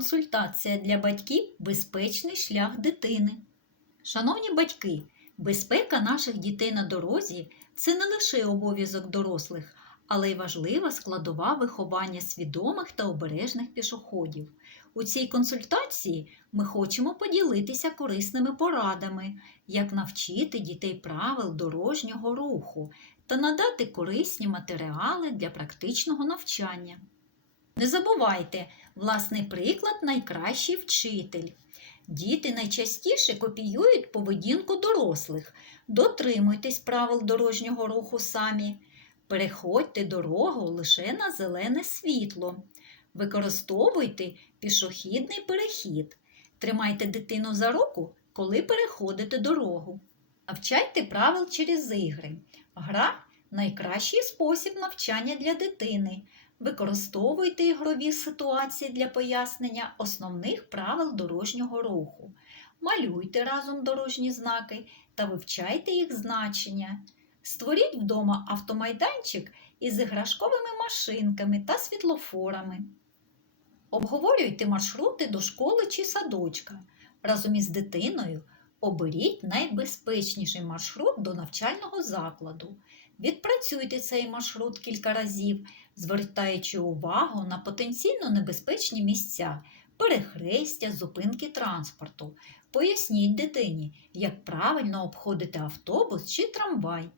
Консультація для батьків безпечний шлях дитини. Шановні батьки, безпека наших дітей на дорозі це не лише обов'язок дорослих, але й важлива складова виховання свідомих та обережних пішоходів. У цій консультації ми хочемо поділитися корисними порадами, як навчити дітей правил дорожнього руху та надати корисні матеріали для практичного навчання. Не забувайте, власний приклад найкращий вчитель. Діти найчастіше копіюють поведінку дорослих. Дотримуйтесь правил дорожнього руху самі. Переходьте дорогу лише на зелене світло. Використовуйте пішохідний перехід. Тримайте дитину за руку, коли переходите дорогу. Навчайте правил через ігри. Гра найкращий спосіб навчання для дитини. Використовуйте ігрові ситуації для пояснення основних правил дорожнього руху. Малюйте разом дорожні знаки та вивчайте їх значення. Створіть вдома автомайданчик із іграшковими машинками та світлофорами. Обговорюйте маршрути до школи чи садочка. Разом із дитиною оберіть найбезпечніший маршрут до навчального закладу. Відпрацюйте цей маршрут кілька разів, звертаючи увагу на потенційно небезпечні місця, перехрестя, зупинки транспорту. Поясніть дитині, як правильно обходити автобус чи трамвай.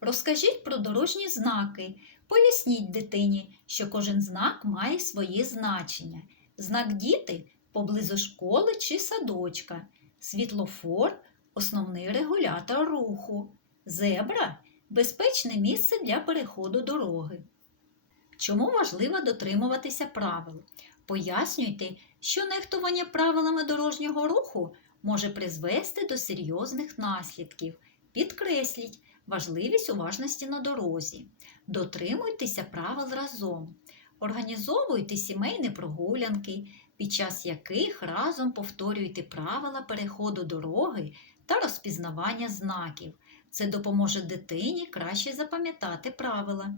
Розкажіть про дорожні знаки. Поясніть дитині, що кожен знак має своє значення. Знак діти поблизу школи чи садочка, світлофор основний регулятор руху, зебра безпечне місце для переходу дороги. Чому важливо дотримуватися правил? Пояснюйте, що нехтування правилами дорожнього руху може призвести до серйозних наслідків. Підкресліть важливість уважності на дорозі. Дотримуйтеся правил разом. Організовуйте сімейні прогулянки, під час яких разом повторюйте правила переходу дороги та розпізнавання знаків. Це допоможе дитині краще запам'ятати правила.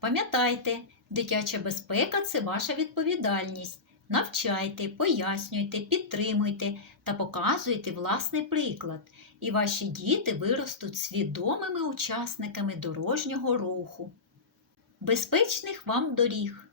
Пам'ятайте, дитяча безпека це ваша відповідальність. Навчайте, пояснюйте, підтримуйте та показуйте власний приклад, і ваші діти виростуть свідомими учасниками дорожнього руху. Безпечних вам доріг!